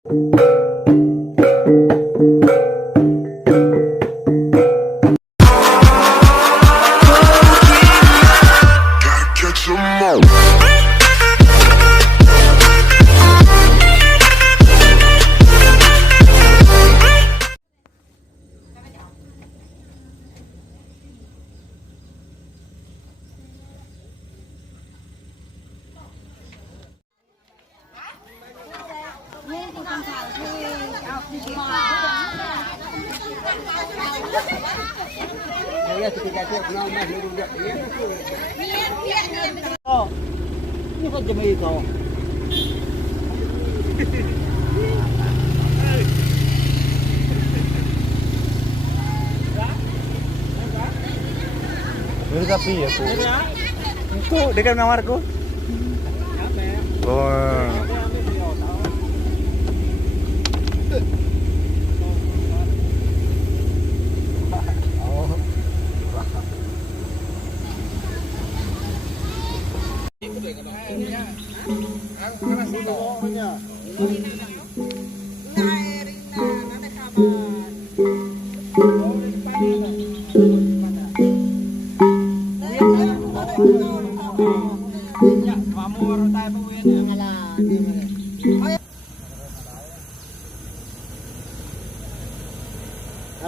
Oh, ini kok jam itu? Ini tapi ya ku. Itu dekat nawarku. Oh.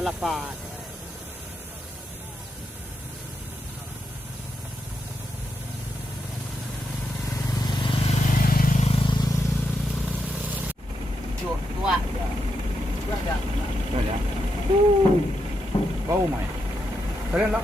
Lepas. Tua. Ya. Bau mai. Kalian lah.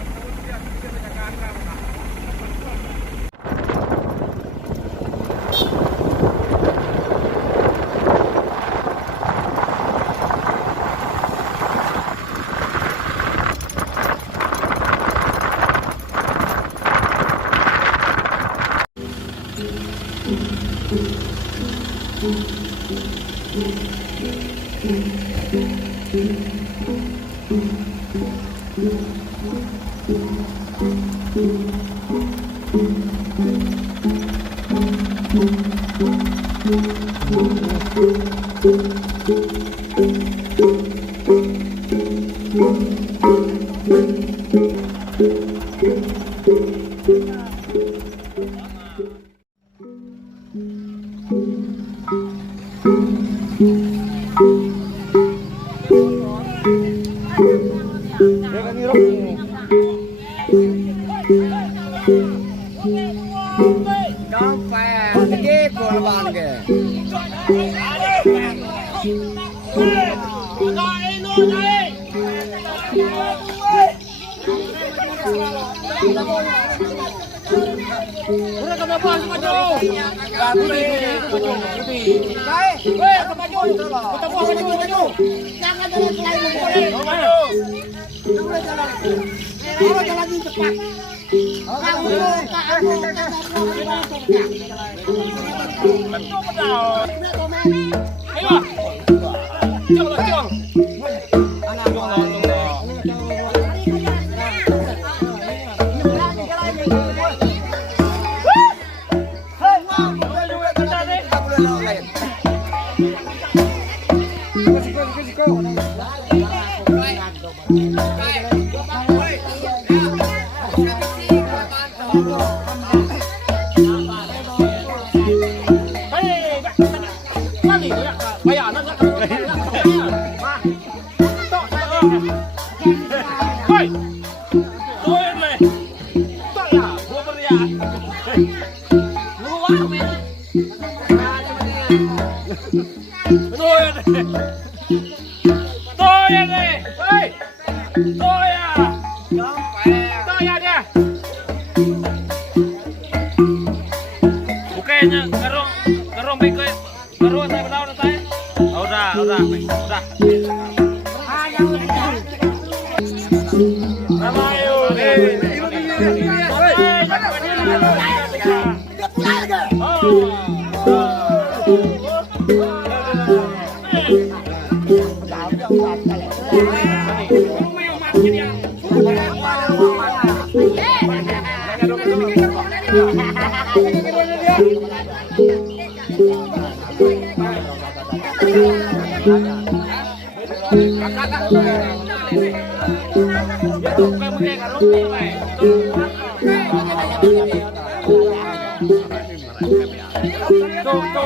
Thank you. Tuh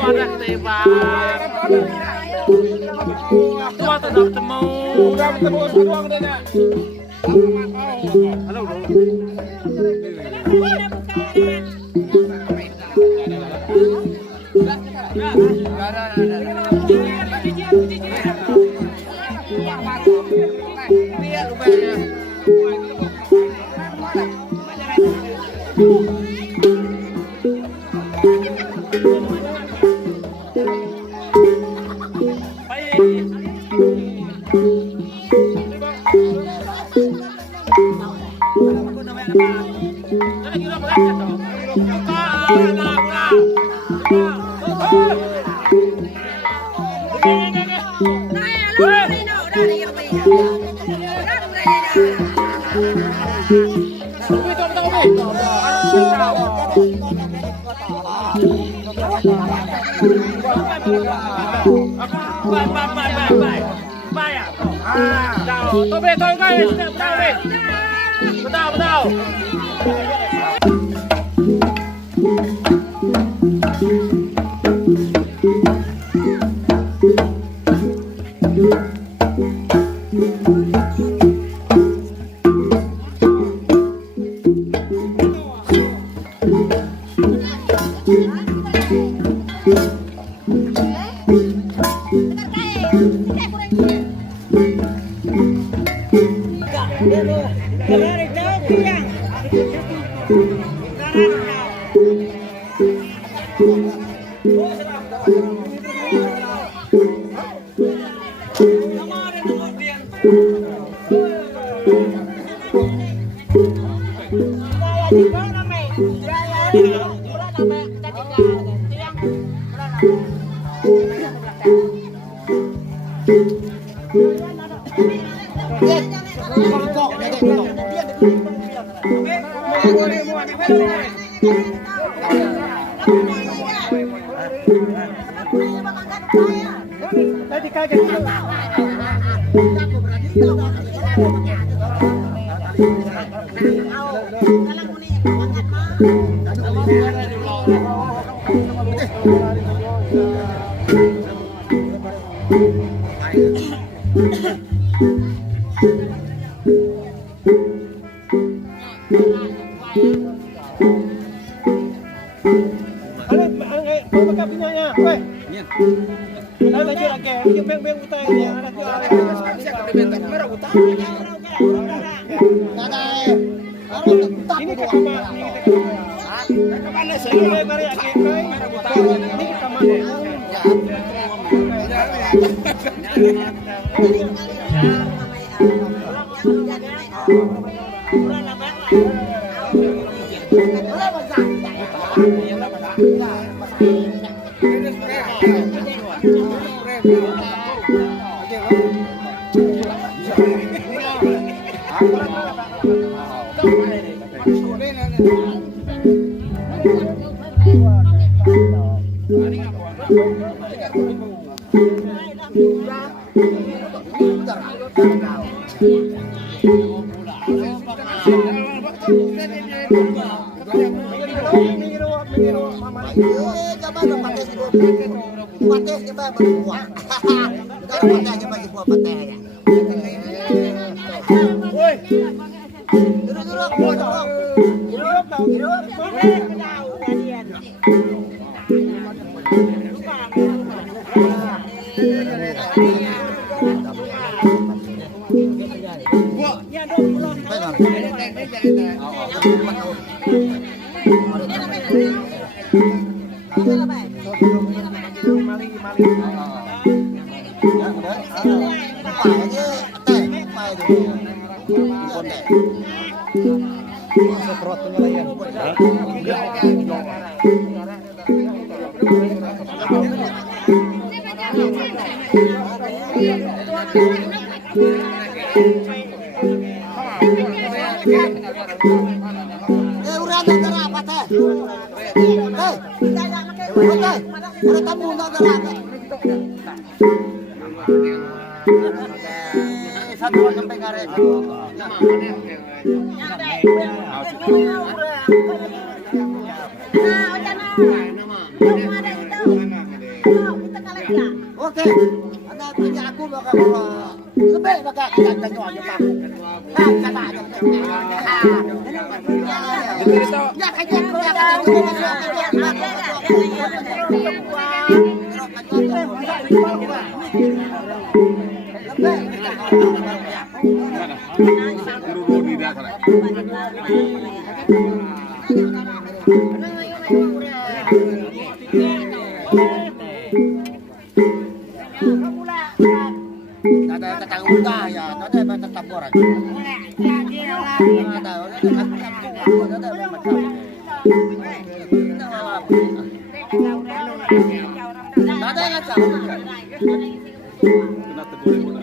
ada ketebak. Tua tetap temu. Udah ketemu doang deh. Halo. Satu sampai karet. Oke, ada punya aku bakal lebih bakal kita jual Jepang. Ya kajian ada kacang muda ya, ada batang taboran. Ada yang kacang. Kena tegur ibu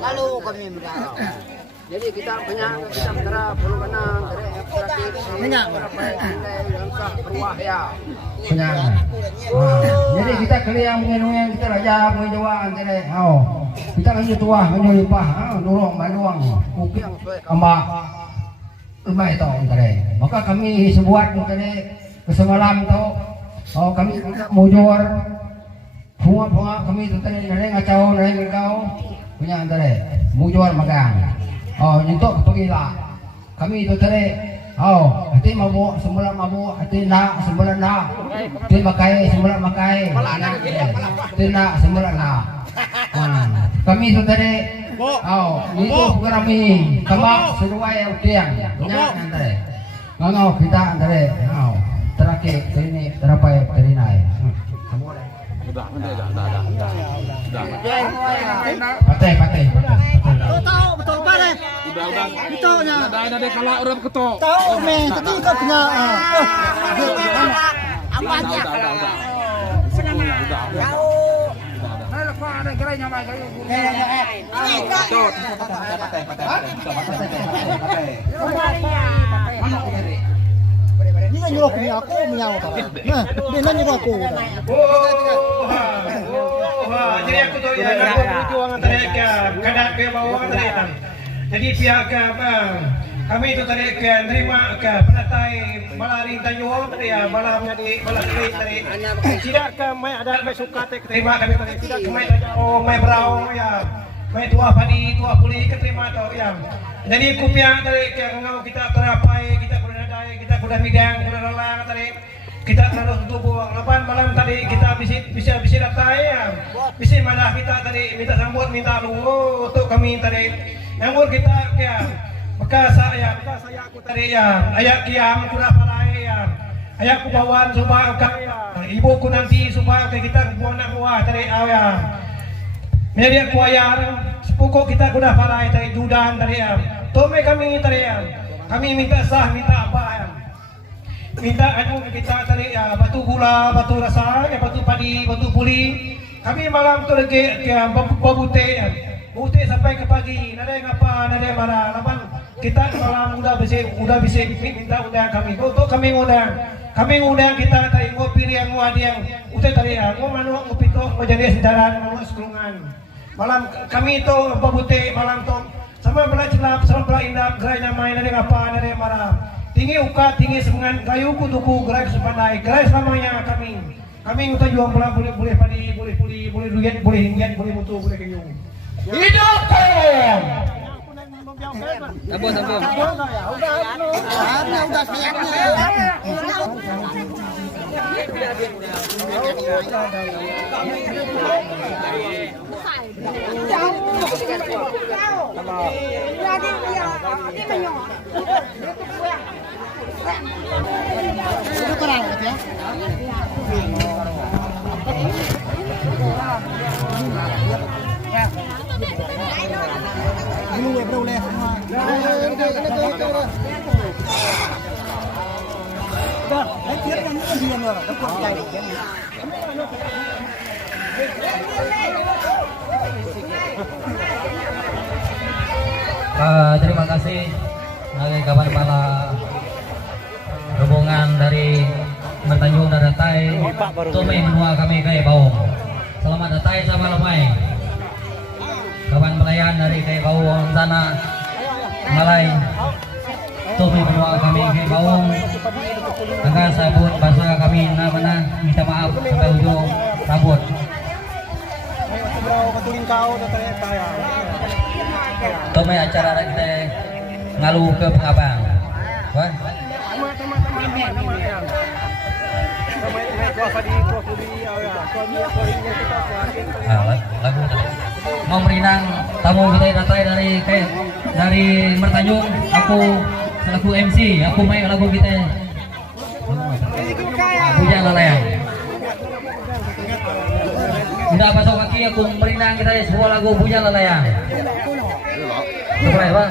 Lalu kami berada. Jadi kita banyak kita antara perlukanan jadi kita kalian mungkin kita raja menjawab antara kita lagi tua menyulipah dorong maluang kuping kembang umai tau antara maka kami sebuat antara kesemalam tau kami mujur bunga kami antara nare ngacau nare ngacau punya antara mujur magang untuk pergilah kami itu tadi hati mabuk semula mabuk hati nak semula nak hati makai semula makai hati nak semula nak kami itu tadi itu kami kembang sesuai utiang punya antara ngau kita antara terakhir ini terapai terinai Sudah. Patah. Tahu betul bare. Udah. Betulnya. Ada kalau orang ketok. Tahu me, itu kan punya. Apa aja? Udah. Ada gerainya mai kayu. Ini kan nyuruh punya aku menyau tak? Nah, dia kan nyuruh aku. Jadi aku tu yang aku berjuang antara kadang ke bawah antara. Jadi pihak kami itu tadi terima ke penatai balari Tanjung tadi balam jadi balas tadi. Tidak ke mai ada mai suka terima kami tadi tidak ke mai mai berau ya. Mai tua padi tua puli keterima tau ya. Jadi kupiah tadi ngau kita terapai kita kuda bidang, kuda relang tadi kita terus tubuh lepas malam tadi kita bisa datang ya bisa malah kita tadi minta sambut minta lungo untuk kami tadi namun kita ya bekas saya aku tadi ya ayat kiam kuda parai ya ayat kubawan supaya ibuku nanti supaya kita buana buah tadi ya media kuayar sepuku kita kuda parai tadi dudan tadi ya tome kami tadi ya kami minta sah minta apa ya minta kita tadi ya batu gula, batu rasa, ya batu padi, batu puli. Kami malam tu lagi bute sampai ke pagi. Nada yang apa, nada yang mana. Lapan kita malam udah bisa minta undang kami. Untuk kami undang kita tadi mau pilih yang mau ada yang Itu tadi aku manuak ngupito menjadi sejaran manuak sekulungan. Malam kami itu babuti malam tu sama bela celap, sama bela indap, gerai nyamai dari apa dari marah. Tinggi ukat, tinggi semengan, gayu kutuku, gerai kesepandai, gerai selamanya kami. Kami untuk juang bola boleh padi, boleh puli, boleh duit, boleh hinggian, boleh mutu, boleh kenyung. Hidup kalian! Sabun. Udah siapnya. Itu kurang ya. Terima kasih dari kawan kepala rombongan dari Mertanjung dan Datai Tome menua kami ke Baung. Selamat Datai sama Lemai. Kawan pelayan dari Kai Baung sana Malai Tome menua kami ke Baung. Angka sabut bahasa kami mana minta maaf sampai ujung sabut. Tome acara kita ngalu ke pengabang. Wah. Lagu mau merinang tamu kita datang dari Mertanjung. Aku selaku MC, aku main lagu kita. Puja Lalayang. Tidak pasok kaki aku merinang kita sebuah lagu Puja Lalayang. Coba ya, Pak.